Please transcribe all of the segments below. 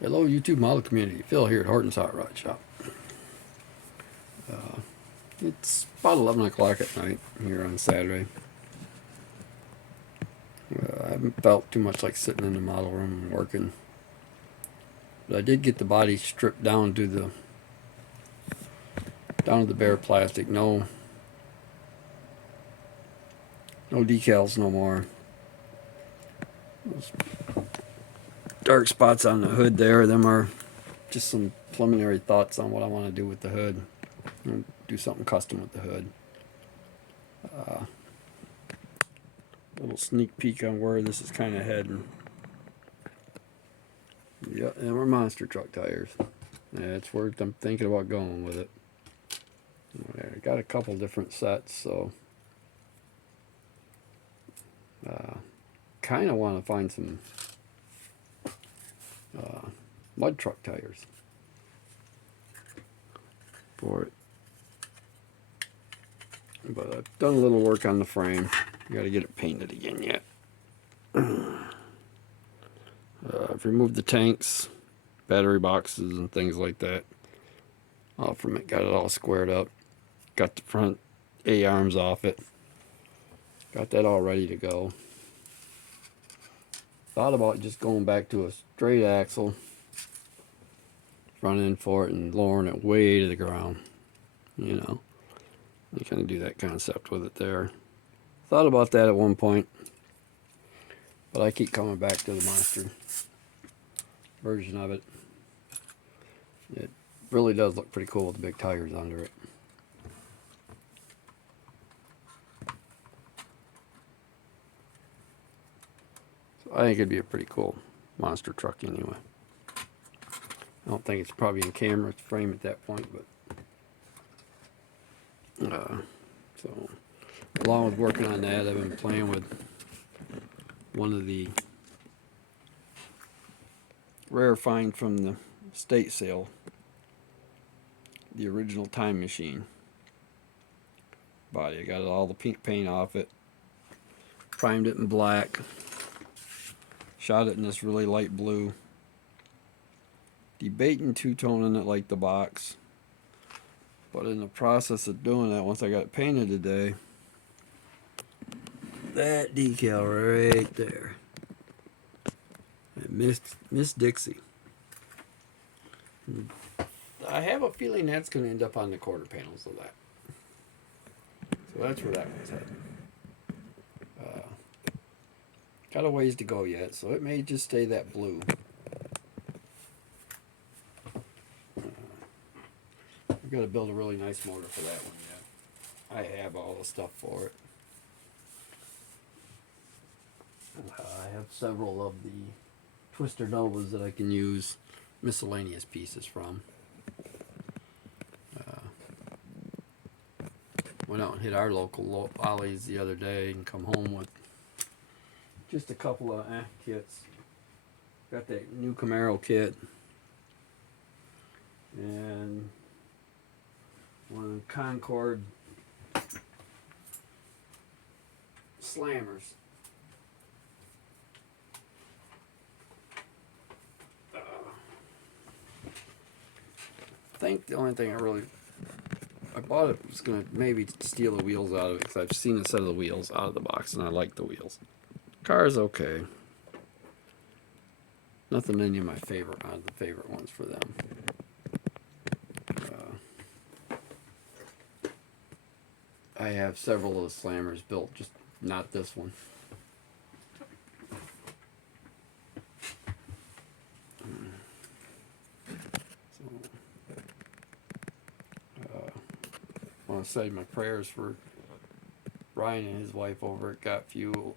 Hello, YouTube model community. Phil here at Horton's Hot Rod Shop. It's about 11 o'clock at night here on Saturday. I haven't felt too much like sitting in the model room and working. But I did get the body stripped down to the bare plastic. No decals no more. Those dark spots on the hood there, them are just some preliminary thoughts on what I want to do with the hood. I'll do something custom with the hood. Little sneak peek on where this is kind of heading. Yeah, and we're monster truck tires. That's where I'm thinking about going with it. I got a couple different sets, so kind of want to find some mud truck tires for it. But I've done a little work on the frame. Got to get it painted again yet. I've removed the tanks, battery boxes, and things like that off from it. Got it all squared up. Got the front A-arms off it. Got that all ready to go. Thought about just going back to a straight axle, front end for it, and lowering it way to the ground. You know, you kind of do that concept with it there. Thought about that at one point, but I keep coming back to the monster version of it. It really does look pretty cool with the big tires under it. So I think it'd be a pretty cool monster truck anyway. I don't think it's probably in camera frame at that point, but so along with working on that, I've been playing with one of the rare find from the estate sale, the original Time Machine body. I got all the pink paint off it, primed it in black, shot it in this really light blue, debating two-toning it like the box, but in the process of doing that, once I got it painted today, that decal right there, Miss Dixie, I have a feeling that's going to end up on the quarter panels of that. So that's where that one's heading. Got a ways to go yet, so it may just stay that blue. I've got to build a really nice motor for that one yet. I have all the stuff for it. I have several of the Twister Novas that I can use miscellaneous pieces from. Went out and hit our local Ollie's the other day and come home with just a couple of kits. Got that new Camaro kit and one Concord slammers. I think the only thing I bought it was going to maybe steal the wheels out of it because I've seen a set of the wheels out of the box and I like the wheels. Car's okay. Nothing any of my favorite ones for them. I have several of the slammers built, just not this one. I want to say my prayers for Ryan and his wife over at Got Fuel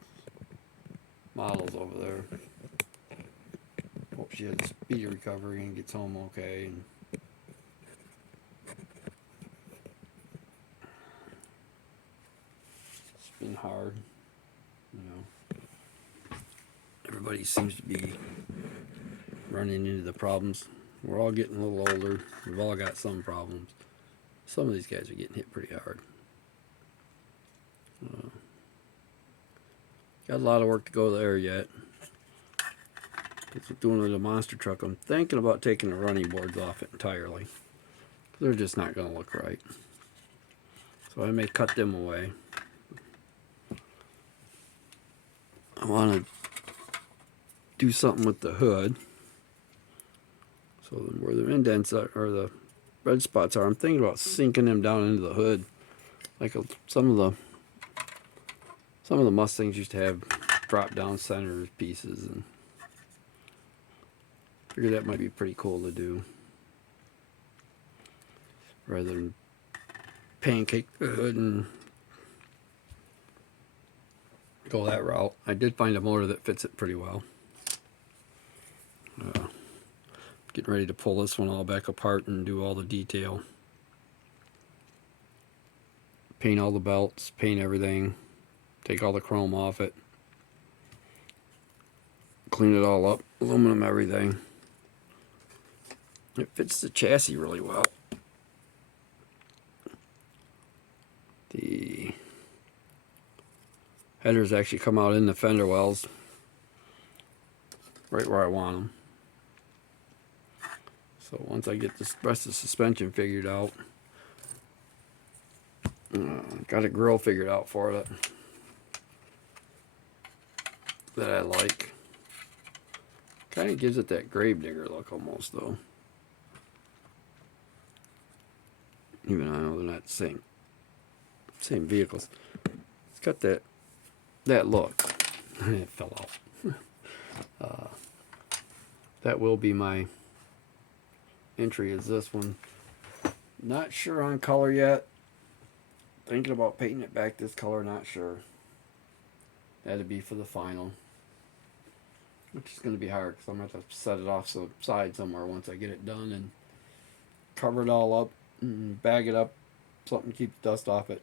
Models over there. Hope she has a speedy recovery and gets home okay. And it's been hard, you know. Everybody seems to be running into the problems. We're all getting a little older. We've all got some problems. Some of these guys are getting hit pretty hard. Got a lot of work to go there yet. Because doing with a monster truck, I'm thinking about taking the running boards off it entirely. They're just not going to look right. So I may cut them away. I want to do something with the hood. So where the indents are, or the red spots are, I'm thinking about sinking them down into the hood. Like some of the Mustangs used to have drop down center pieces, and I figure that might be pretty cool to do. Rather than pancake the hood and go that route. I did find a motor that fits it pretty well. Getting ready to pull this one all back apart and do all the detail. Paint all the belts, paint everything, take all the chrome off it, clean it all up, aluminum everything. It fits the chassis really well. The headers actually come out in the fender wells, right where I want them. So once I get the rest of the suspension figured out, got a grill figured out for it that I like. Kind of gives it that gravedigger look almost, though. Even though I know they're not the same vehicles. It's got that look. It fell out. That will be my entry, is this one. Not sure on color yet. Thinking about painting it back this color, not sure. That'd be for the final. Which is going to be hard because I'm going to have to set it off to the side somewhere once I get it done and cover it all up and bag it up, something to keep the dust off it.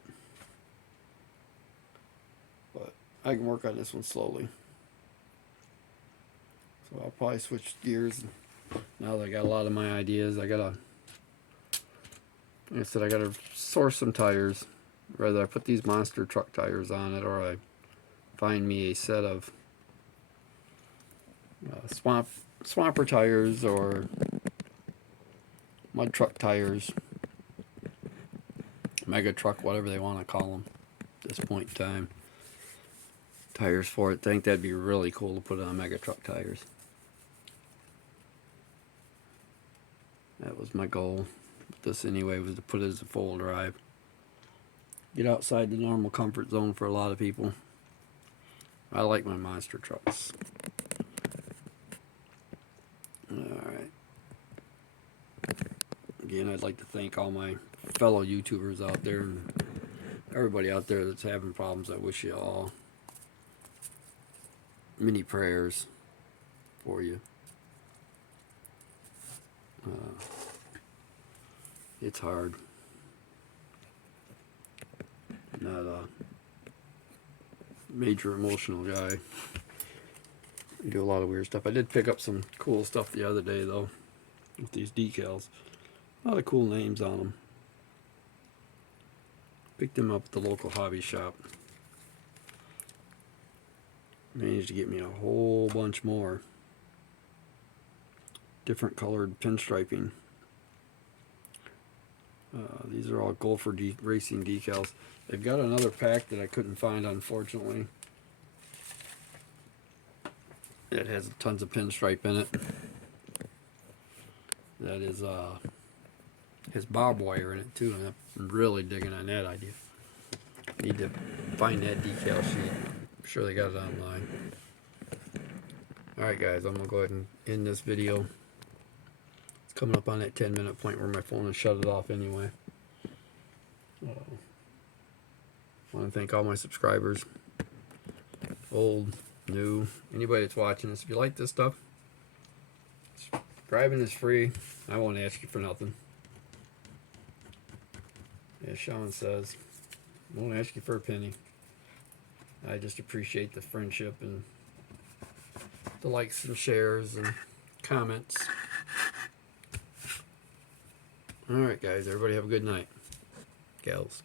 But I can work on this one slowly. So I'll probably switch gears now that I got a lot of my ideas. Like I said, I gotta source some tires. Whether I put these monster truck tires on it or I find me a set of swamper tires or mud truck tires, mega truck, whatever they want to call them at this point in time. Tires for it. I think that'd be really cool to put on mega truck tires. That was my goal with this anyway, was to put it as a full drive. Get outside the normal comfort zone for a lot of people. I like my monster trucks. Alright. Again, I'd like to thank all my fellow YouTubers out there and everybody out there that's having problems. I wish you all many prayers for you. It's hard. I'm not a major emotional guy. I do a lot of weird stuff. I did pick up some cool stuff the other day though, with these decals. A lot of cool names on them. Picked them up at the local hobby shop. Managed to get me a whole bunch more. Different colored pinstriping. These are all Gopher Racing decals. They've got another pack that I couldn't find, unfortunately. It has tons of pinstripe in it. That is has barbed wire in it too, and I'm really digging on that idea. Need to find that decal sheet. I'm sure they got it online. Alright guys, I'm going to go ahead and end this video. It's coming up on that 10-minute point where my phone has shut it off anyway. I want to thank all my subscribers. Old, new, anybody that's watching this. If you like this stuff, subscribing is free. I won't ask you for nothing. As Sean says, I won't ask you for a penny. I just appreciate the friendship and the likes and shares and comments. Alright guys, everybody have a good night. Gals.